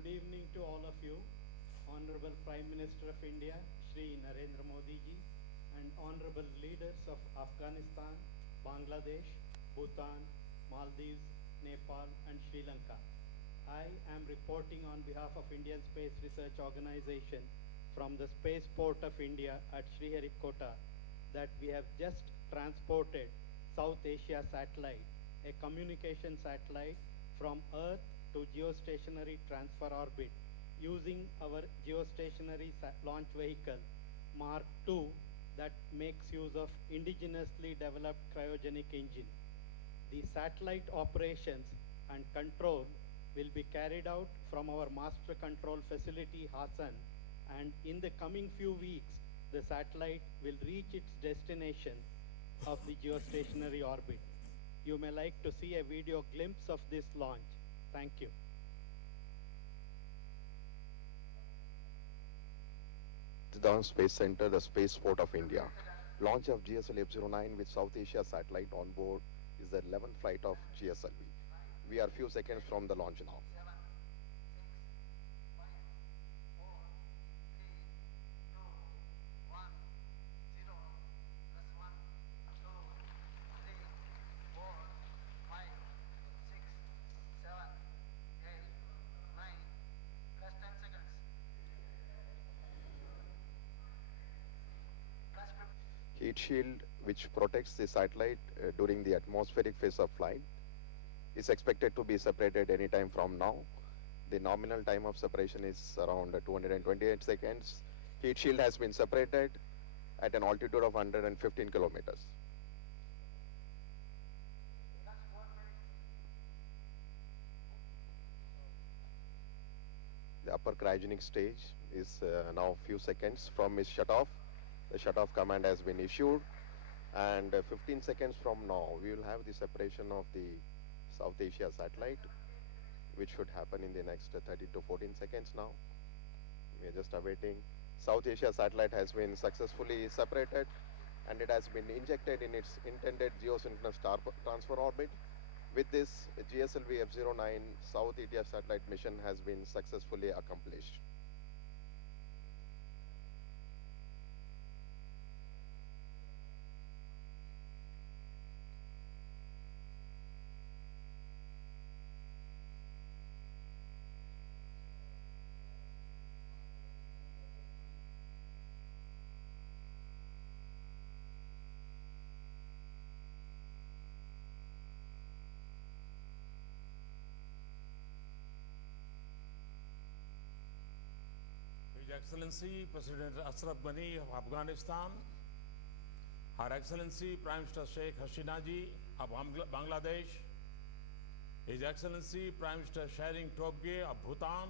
Good evening to all of you, Honorable Prime Minister of India, Shri Narendra Modi ji, and Honorable leaders of Afghanistan, Bangladesh, Bhutan, Maldives, Nepal, and Sri Lanka. I am reporting on behalf of Indian Space Research Organization from the Spaceport of India at Sriharikota that we have just transported South Asia satellite, a communication satellite from Earth to geostationary transfer orbit using our geostationary launch vehicle Mark II that makes use of indigenously developed cryogenic engine. The satellite operations and control will be carried out from our master control facility Hassan, and in the coming few weeks the satellite will reach its destination of the geostationary orbit. You may like to see a video glimpse of this launch. Thank you. Down Space Center, the Spaceport of India. Launch of GSL F-09 with South Asia satellite on board is the 11th flight of GSLV. We are few seconds from the launch now. Heat shield, which protects the satellite during the atmospheric phase of flight, is expected to be separated anytime from now. The nominal time of separation is around 228 seconds. Heat shield has been separated at an altitude of 115 kilometers. The upper cryogenic stage is now few seconds from its shut-off. The shut-off command has been issued, and 15 seconds from now we will have the separation of the South Asia satellite, which should happen in the next 30 to 14 seconds now. We are just awaiting. South Asia satellite has been successfully separated, and it has been injected in its intended geosynchronous transfer orbit. With this, GSLV F-09 South Asia satellite mission has been successfully accomplished. His Excellency President Ashraf Ghani of Afghanistan, Her Excellency Prime Minister Sheikh Hasina ji of Bangladesh, His Excellency Prime Minister Sharing Tobgay of Bhutan,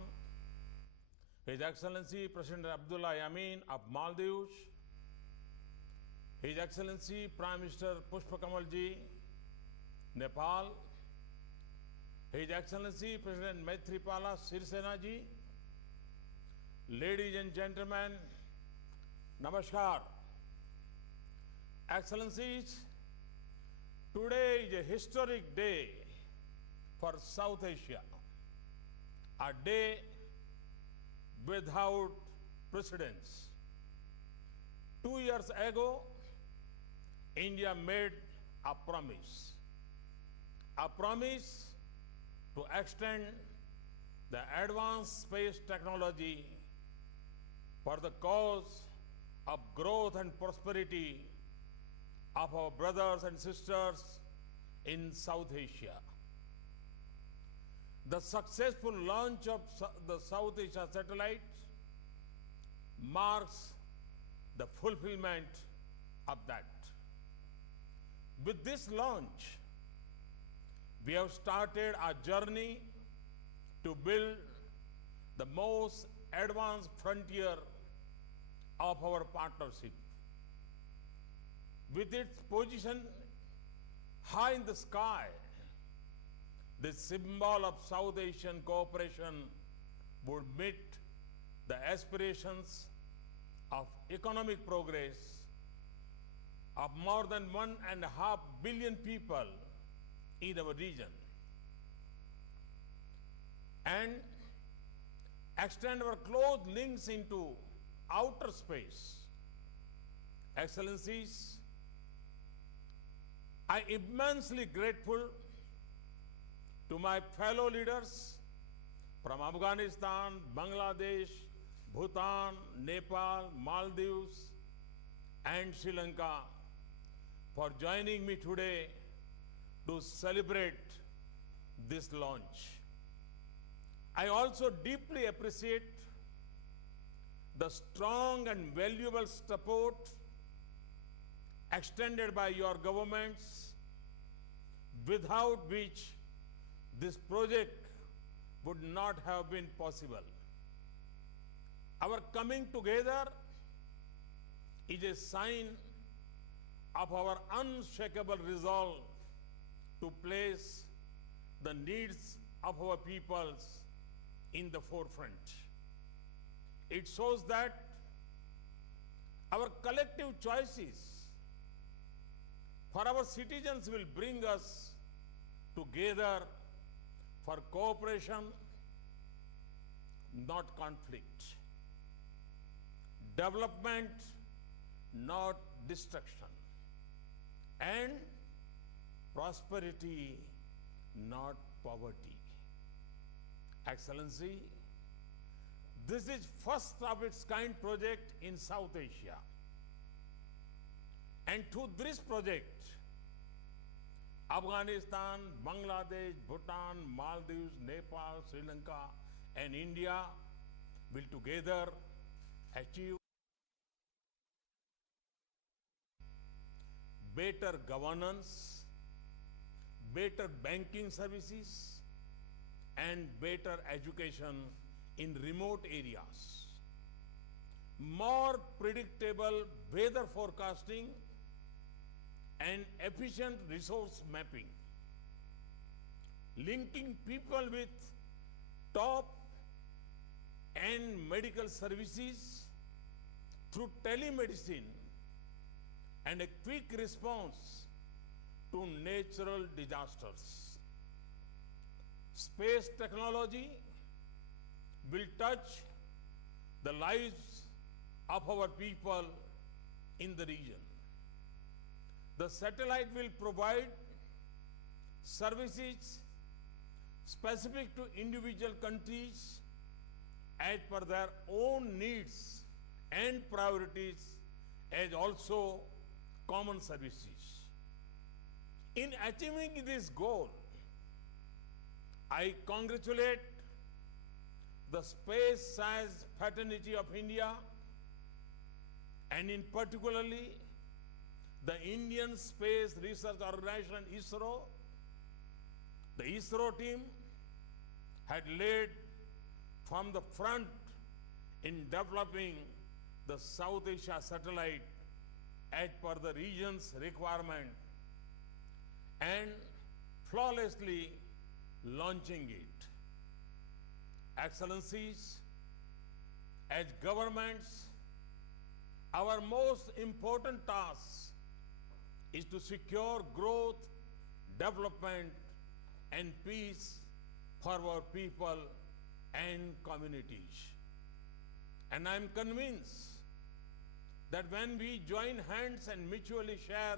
His Excellency President Abdullah Yamin of Maldives, His Excellency Prime Minister Pushpakamal ji, Nepal, His Excellency President Maithripala Sirisena ji, ladies and gentlemen, Namaskar. Excellencies, today is a historic day for South Asia, a day without precedence. 2 years ago, India made a promise to extend the advanced space technology for the cause of growth and prosperity of our brothers and sisters in South Asia. The successful launch of the South Asia satellite marks the fulfillment of that. With this launch, we have started our journey to build the most advanced frontier of our partnership. With its position high in the sky, this symbol of South Asian cooperation would meet the aspirations of economic progress of more than 1.5 billion people in our region. And extend our close links into outer space. Excellencies, I am immensely grateful to my fellow leaders from Afghanistan, Bangladesh, Bhutan, Nepal, Maldives, and Sri Lanka for joining me today to celebrate this launch. I also deeply appreciate the strong and valuable support extended by your governments, without which this project would not have been possible. Our coming together is a sign of our unshakable resolve to place the needs of our peoples in the forefront. It shows that our collective choices for our citizens will bring us together for cooperation, not conflict. Development, not destruction. And prosperity, not poverty. Excellency, this is first of its kind project in South Asia. And through this project, Afghanistan, Bangladesh, Bhutan, Maldives, Nepal, Sri Lanka, and India will together achieve better governance, better banking services, and better education in remote areas, more predictable weather forecasting, and efficient resource mapping, linking people with top end medical services through telemedicine, and a quick response to natural disasters. Space technology will touch the lives of our people in the region. The satellite will provide services specific to individual countries as per their own needs and priorities, as also common services. In achieving this goal, I congratulate the space science fraternity of India, and in particularly the Indian Space Research Organization ISRO. The ISRO team had led from the front in developing the South Asia satellite as per the region's requirement and flawlessly launching it. Excellencies, as governments, our most important task is to secure growth, development, and peace for our people and communities. And I'm convinced that when we join hands and mutually share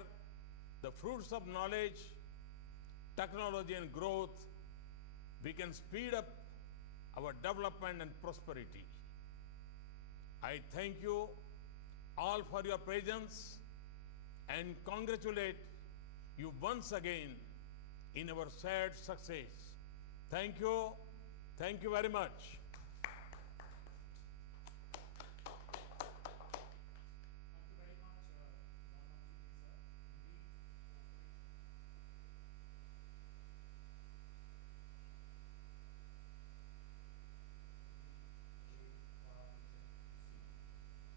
the fruits of knowledge, technology, and growth, we can speed up our development and prosperity. I thank you all for your presence and congratulate you once again in our shared success. Thank you. Thank you very much. Thank you very much, Pradhanmantriji, sir. Indeed,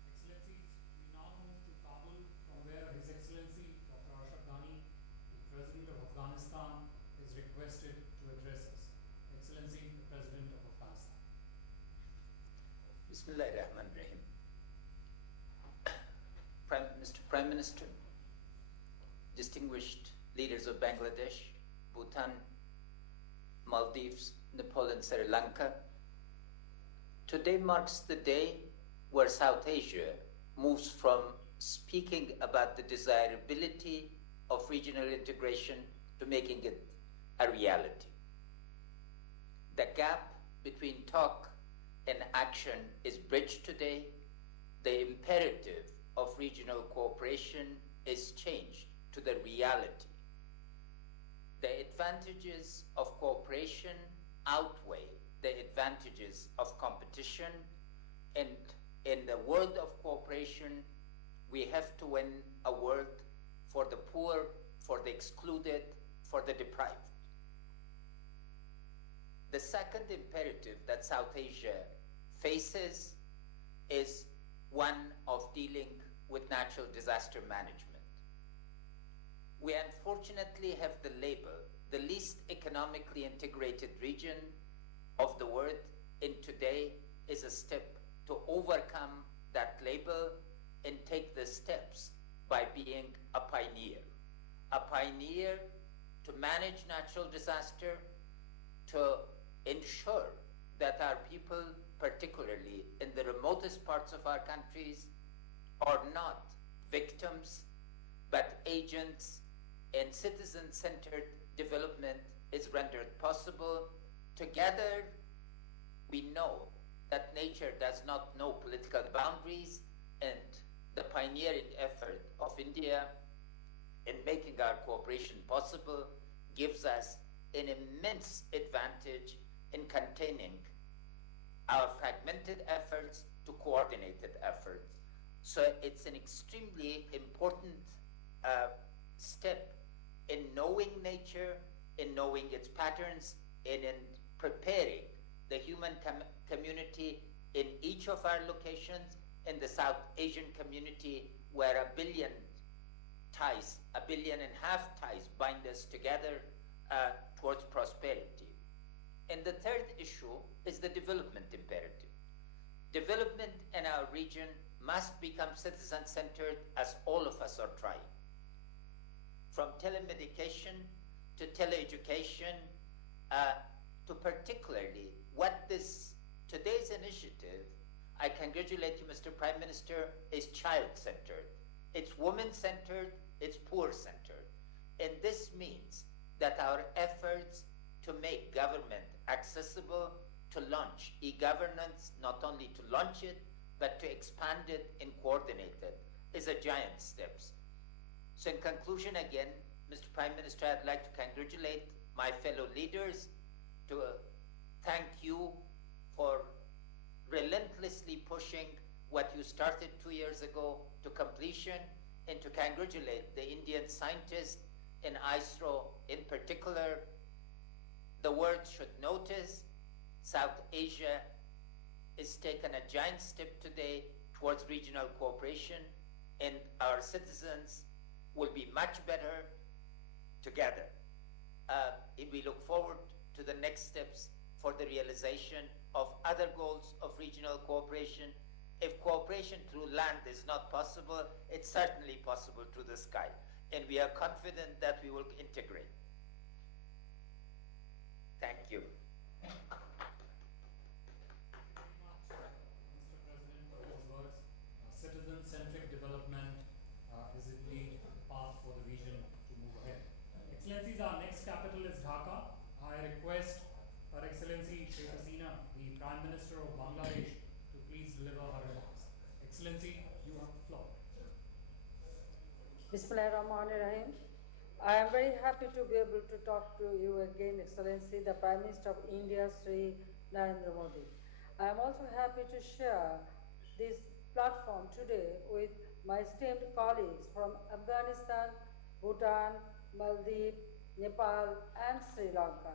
Excellencies, we now move to Kabul, from where His Excellency Dr. Ashraf Ghani, the President of Afghanistan, is requested to address us. Excellency, the President of Afghanistan. Bismillahirrahmanirrahim. Mr. Prime Minister, distinguished leaders of Bangladesh, Bhutan, Maldives, Nepal, and Sri Lanka, Today marks the day where South Asia moves from speaking about the desirability of regional integration to making it a reality. The gap between talk and action is bridged today. The imperative of regional cooperation is changed to the reality. The advantages of cooperation outweigh the advantages of competition, and in the world of cooperation, we have to win a world for the poor, for the excluded, for the deprived. The second imperative that South Asia faces is one of dealing with natural disaster management. We unfortunately have the label, the least economically integrated region of the world, and today is a step to overcome that label and take the steps by being a pioneer. A pioneer to manage natural disaster, to ensure that our people, particularly in the remotest parts of our countries, are not victims, but agents, and citizen-centered development is rendered possible. Together, we know that nature does not know political boundaries, and the pioneering effort of India in making our cooperation possible gives us an immense advantage in containing our fragmented efforts to coordinated efforts. So it's an extremely important step in knowing nature, in knowing its patterns, and in preparing the human community in each of our locations, in the South Asian community, where 1 billion ties, 1.5 billion ties bind us together towards prosperity. And the third issue is the development imperative. Development in our region must become citizen-centered, as all of us are trying. From telemedication to teleeducation, to particularly what today's initiative, I congratulate you, Mr. Prime Minister, is child-centered. It's woman-centered, it's poor-centered. And this means that our efforts to make government accessible, to launch e-governance, not only to launch it, but to expand it and coordinate it, is a giant steps. So in conclusion, again, Mr. Prime Minister, I'd like to congratulate my fellow leaders, to thank you for relentlessly pushing what you started 2 years ago to completion, and to congratulate the Indian scientists in ISRO in particular. The world should notice South Asia is taken a giant step today towards regional cooperation, and our citizens will be much better together. And we look forward to the next steps for the realization of other goals of regional cooperation. If cooperation through land is not possible, it's certainly possible through the sky. And we are confident that we will integrate. Thank you. Mr. President, for those words. Citizen-centric development is indeed the path for the region to move ahead. Excellencies, our next capital is Dhaka. I request Her Excellency Sheikh Hasina, the Prime Minister of Bangladesh, to please deliver her remarks. Excellency, you have the floor. Bismillahirrahmanirrahim. I am very happy to be able to talk to you again, Excellency, the Prime Minister of India, Sri Narendra Modi. I am also happy to share this platform today with my esteemed colleagues from Afghanistan, Bhutan, Maldives, Nepal, and Sri Lanka.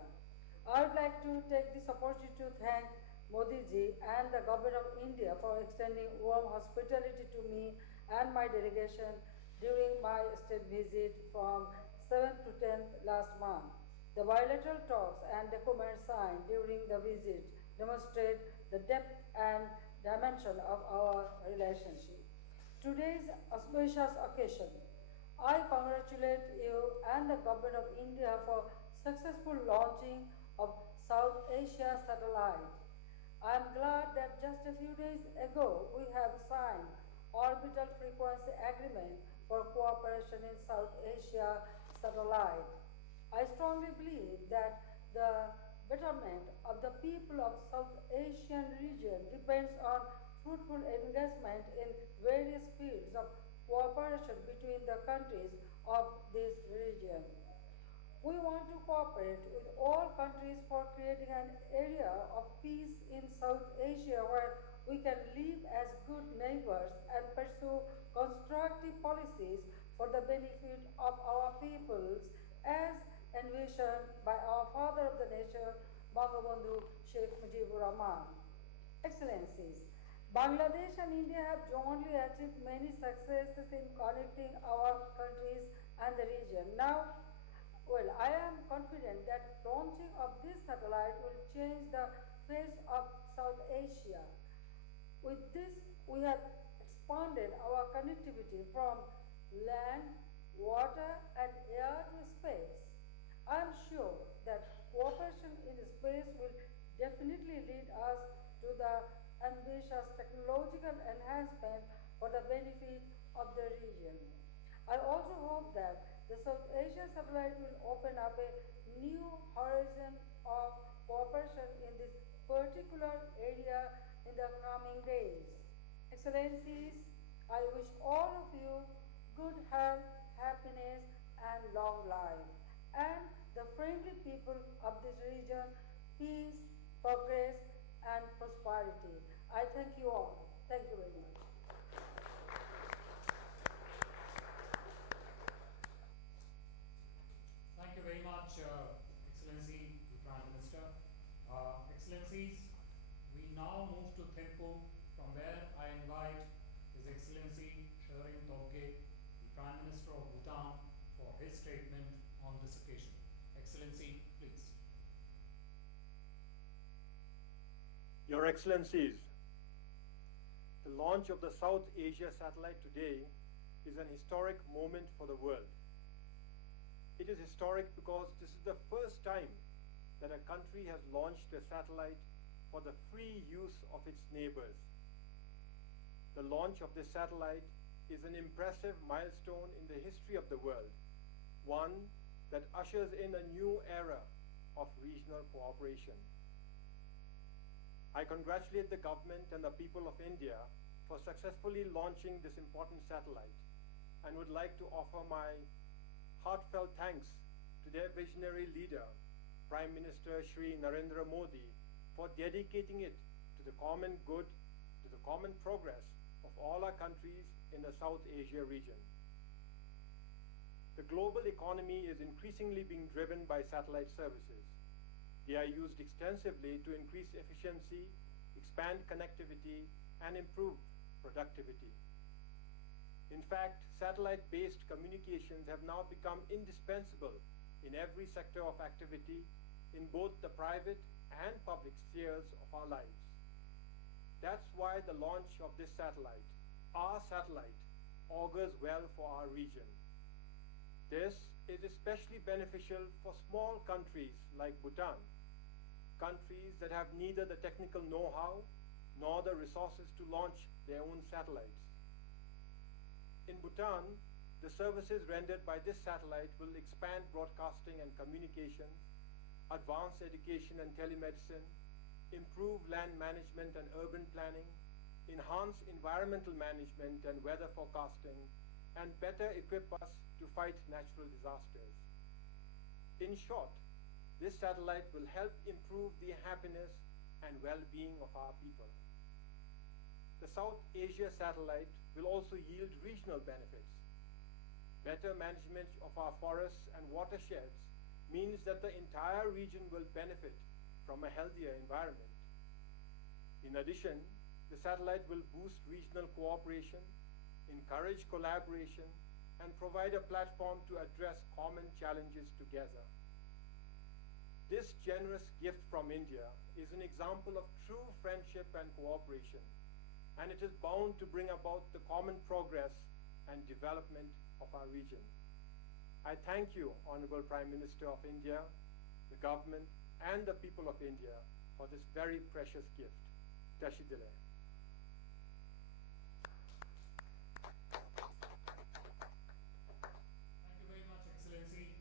I would like to take this opportunity to thank Modi ji and the Government of India for extending warm hospitality to me and my delegation during my state visit from 7th to 10th last month. The bilateral talks and documents signed during the visit demonstrate the depth and dimension of our relationship. Today's auspicious occasion, I congratulate you and the Government of India for successful launching of South Asia satellite. I am glad that just a few days ago we have signed orbital frequency agreement for cooperation in South Asia satellite. I strongly believe that the betterment of the people of South Asian region depends on fruitful engagement in various fields of cooperation between the countries of this region. We want to cooperate with all countries for creating an area of peace in South Asia where we can live as good neighbors and pursue constructive policies for the benefit of our peoples as envisioned by our father of the nation, Bangabandhu Sheikh Mujibur Rahman. Excellencies, Bangladesh and India have jointly achieved many successes in connecting our countries and the region. Now, well, I am confident that launching of this satellite will change the face of South Asia. With this, we have expanded our connectivity from land, water, and air to space. I am sure that cooperation in space will definitely lead us to the ambitious technological enhancement for the benefit of the region. I also hope that the South Asia satellite will open up a new horizon of cooperation in this particular area in the coming days. Excellencies, I wish all of you good health, happiness, and long life, and the friendly people of this region, peace, progress, and prosperity. I thank you all. Thank you very much. Thank you very much, Excellency, the Prime Minister. Excellencies, we now move to Thimphu, from where I invite His Excellency Sherin Tobge, the Prime Minister of Bhutan, for his statement on this occasion. Excellency, please. Your Excellencies, the launch of the South Asia satellite today is an historic moment for the world. It is historic because this is the first time that a country has launched a satellite for the free use of its neighbors. The launch of this satellite is an impressive milestone in the history of the world, one that ushers in a new era of regional cooperation. I congratulate the government and the people of India for successfully launching this important satellite and would like to offer my heartfelt thanks to their visionary leader, Prime Minister Shri Narendra Modi, for dedicating it to the common good, to the common progress of all our countries in the South Asia region. The global economy is increasingly being driven by satellite services. They are used extensively to increase efficiency, expand connectivity, and improve productivity. In fact, satellite-based communications have now become indispensable in every sector of activity in both the private and public spheres of our lives. That's why the launch of this satellite, our satellite, augurs well for our region. This is especially beneficial for small countries like Bhutan, countries that have neither the technical know-how nor the resources to launch their own satellites. In Bhutan, the services rendered by this satellite will expand broadcasting and communications, advance education and telemedicine, improve land management and urban planning, enhance environmental management and weather forecasting, and better equip us to fight natural disasters. In short, this satellite will help improve the happiness and well-being of our people. The South Asia satellite will also yield regional benefits. Better management of our forests and watersheds means that the entire region will benefit from a healthier environment. In addition, the satellite will boost regional cooperation, encourage collaboration, and provide a platform to address common challenges together. This generous gift from India is an example of true friendship and cooperation, and it is bound to bring about the common progress and development of our region. I thank you, Honorable Prime Minister of India, the government, and the people of India for this very precious gift. Tashidele. Thank you very much, Excellency.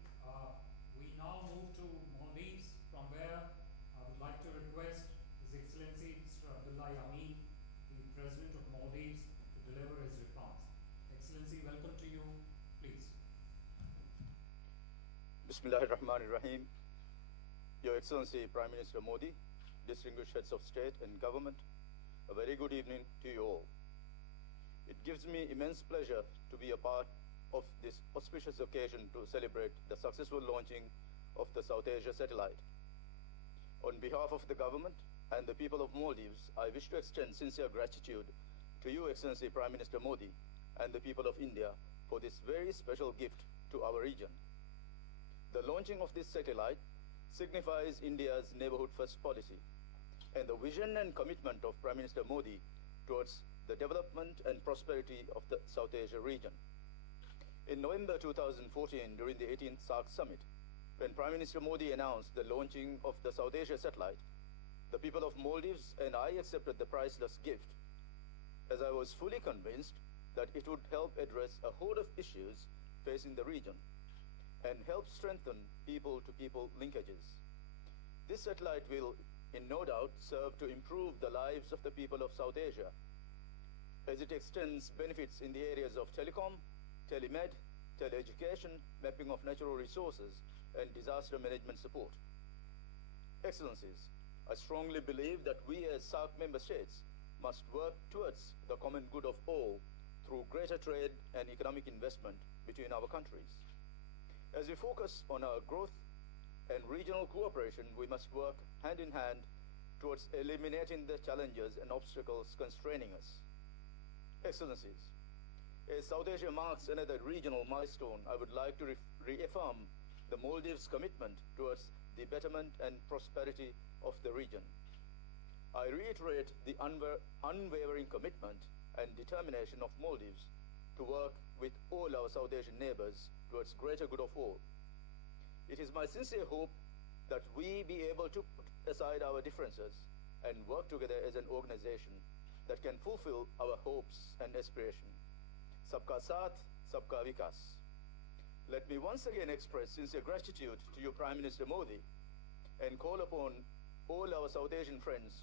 We now move to Maldives, from where I would like to request His Excellency Mr. Abdullah Yameen, the President of Maldives, to deliver his response. Excellency, welcome to you. Please. Bismillahirrahmanirrahim. Your Excellency Prime Minister Modi, distinguished heads of state and government, a very good evening to you all. It gives me immense pleasure to be a part of this auspicious occasion to celebrate the successful launching of the South Asia satellite. On behalf of the government and the people of Maldives, I wish to extend sincere gratitude to you, Excellency Prime Minister Modi, and the people of India for this very special gift to our region. The launching of this satellite signifies India's neighborhood first policy and the vision and commitment of Prime Minister Modi towards the development and prosperity of the South Asia region. In November 2014, during the 18th SAARC summit, when Prime Minister Modi announced the launching of the South Asia satellite, the people of Maldives and I accepted the priceless gift, as I was fully convinced that it would help address a host of issues facing the region and help strengthen people-to-people linkages. This satellite will, in no doubt, serve to improve the lives of the people of South Asia, as it extends benefits in the areas of telecom, telemed, teleeducation, mapping of natural resources, and disaster management support. Excellencies, I strongly believe that we as SAARC member states must work towards the common good of all through greater trade and economic investment between our countries. As we focus on our growth and regional cooperation, we must work hand in hand towards eliminating the challenges and obstacles constraining us. Excellencies, as South Asia marks another regional milestone, I would like to reaffirm the Maldives' commitment towards the betterment and prosperity of the region. I reiterate the unwavering commitment and determination of Maldives to work with all our South Asian neighbors towards greater good of all. It is my sincere hope that we be able to put aside our differences and work together as an organization that can fulfill our hopes and aspirations. Sabka Saath, Sabka Vikas. Let me once again express sincere gratitude to you, Prime Minister Modi, and call upon all our South Asian friends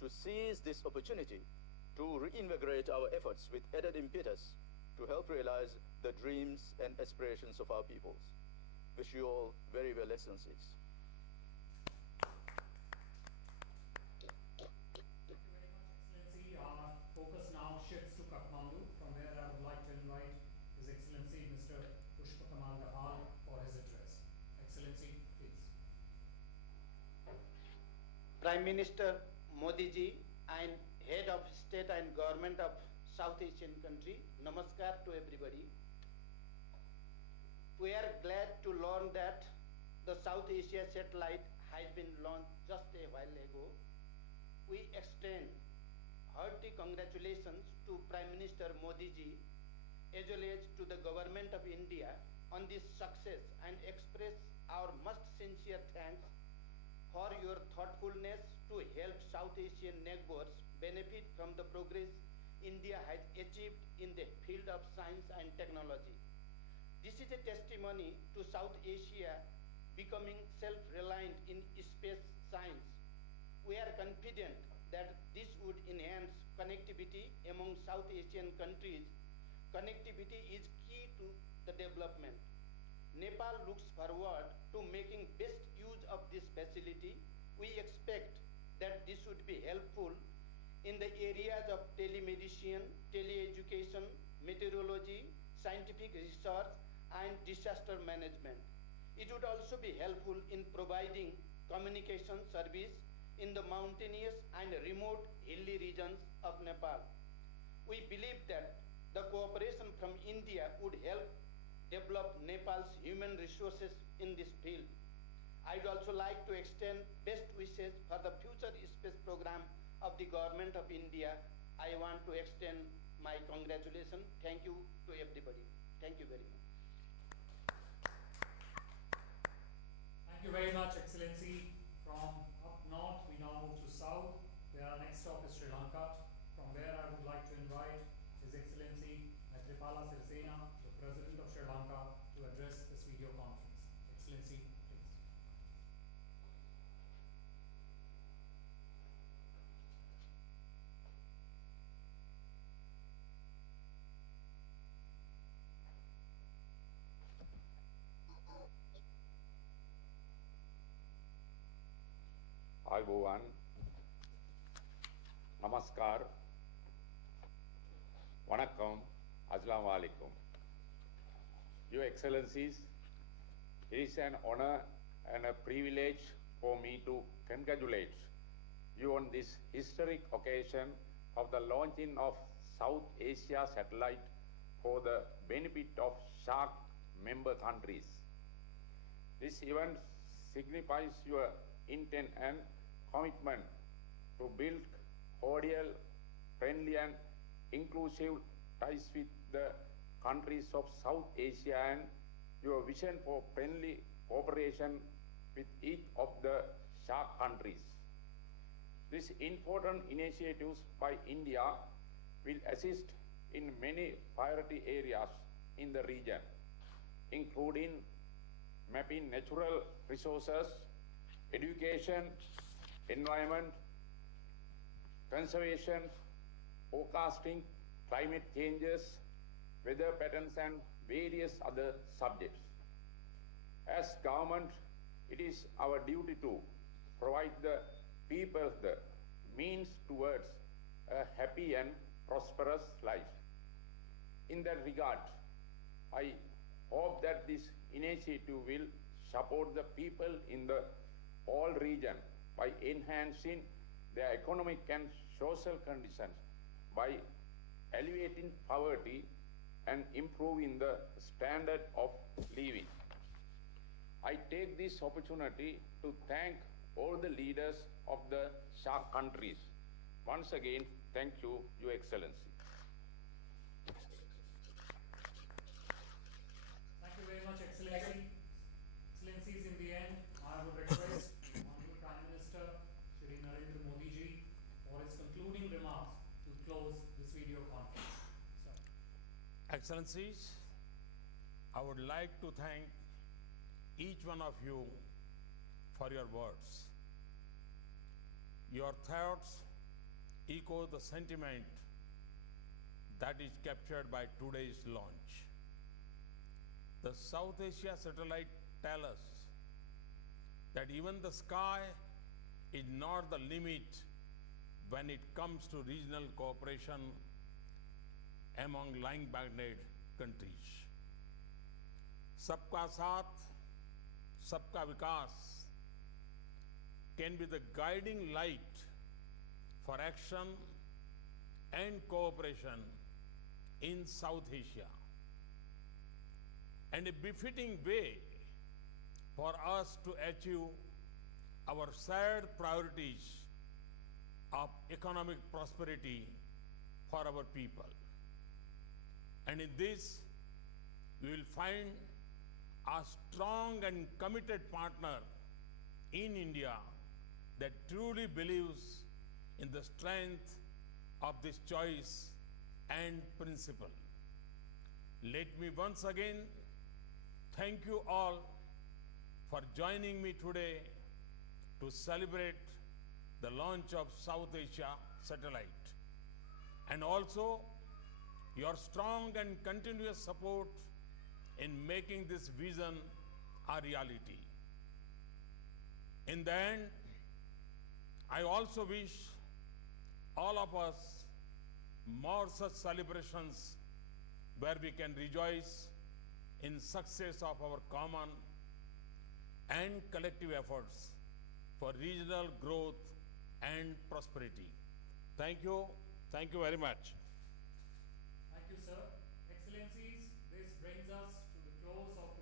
to seize this opportunity to reinvigorate our efforts with added impetus to help realize the dreams and aspirations of our peoples. Wish you all very well, Excellencies. Thank you very much, Excellency. Our focus now shifts to Kathmandu, from where I would like to invite His Excellency Mr. Pushpakamal Dahal for his address. Excellency, please. Prime Minister Modi ji and Head of State and Government of South Asian country, Namaskar to everybody. We are glad to learn that the South Asia satellite has been launched just a while ago. We extend hearty congratulations to Prime Minister Modi ji as well as to the Government of India on this success and express our most sincere thanks for your thoughtfulness to help South Asian neighbors benefit from the progress India has achieved in the field of science and technology. This is a testimony to South Asia becoming self-reliant in space science. We are confident that this would enhance connectivity among South Asian countries. Connectivity is key to the development. Nepal looks forward to making best use of this facility. We expect that this would be helpful in the areas of telemedicine, teleeducation, meteorology, scientific research, and disaster management. It would also be helpful in providing communication service in the mountainous and remote hilly regions of Nepal. We believe that the cooperation from India would help develop Nepal's human resources in this field. I would also like to extend best wishes for the future space program of the Government of India. I want to extend my congratulations. Thank you to everybody. Thank you very much. Thank you very much, Excellency. From up north, we now move to south, where our next stop is Sri Lanka, from where I would like to invite His Excellency Maithripala Sirisena, the President of Sri Lanka, to address this video conference. Excellency, please. ආයුබෝවන් නමස්කාර වණක්කම් අස්ලාම් वालेकुम. Your Excellencies, it is an honor and a privilege for me to congratulate you on this historic occasion of the launching of South Asia satellite for the benefit of SHARC member countries. This event signifies your intent and commitment to build cordial, friendly and inclusive ties with the countries of South Asia and your vision for friendly cooperation with each of the SHARC countries. These important initiatives by India will assist in many priority areas in the region, including mapping natural resources, education, environment, conservation, forecasting climate changes, weather patterns and various other subjects. As government, it is our duty to provide the people the means towards a happy and prosperous life. In that regard, I hope that this initiative will support the people in the whole region by enhancing their economic and social conditions, by alleviating poverty and improving the standard of living. I take this opportunity to thank all the leaders of the SHARC countries. Once again, thank you, Your Excellency. Thank you very much, Excellency. Excellencies, in the end, I would request Honorable Prime Minister Shri Narendra Modi ji for his concluding remarks to close this video conference. Sir. Excellencies, I would like to thank each one of you for your words. Your thoughts echo the sentiment that is captured by today's launch. The South Asia satellite tells us that even the sky is not the limit when it comes to regional cooperation among like-minded countries. Sabka Saath, Sabka Vikas can be the guiding light for action and cooperation in South Asia, and a befitting way for us to achieve our shared priorities of economic prosperity for our people. And in this, we will find a strong and committed partner in India that truly believes in the strength of this choice and principle. Let me once again thank you all for joining me today to celebrate the launch of South Asia satellite, and also your strong and continuous support in making this vision a reality. In the end, I also wish all of us more such celebrations where we can rejoice in success of our common and collective efforts for regional growth and prosperity. Thank you. Thank you very much. Thank you, sir. Excellencies, this brings us to the close of